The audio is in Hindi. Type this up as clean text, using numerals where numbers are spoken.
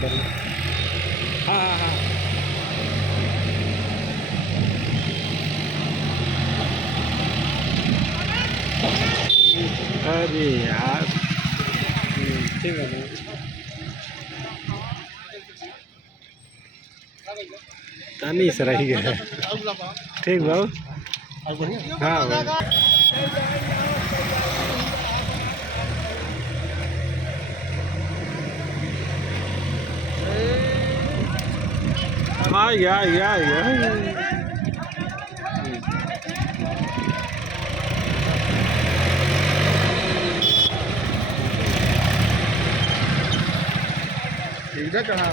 करूँ। हाँ हाँ हाँ। अरे यार ठीक है ना। तनी से रही है ठीक बाबू। हाँ आ गया इधर चढ़ा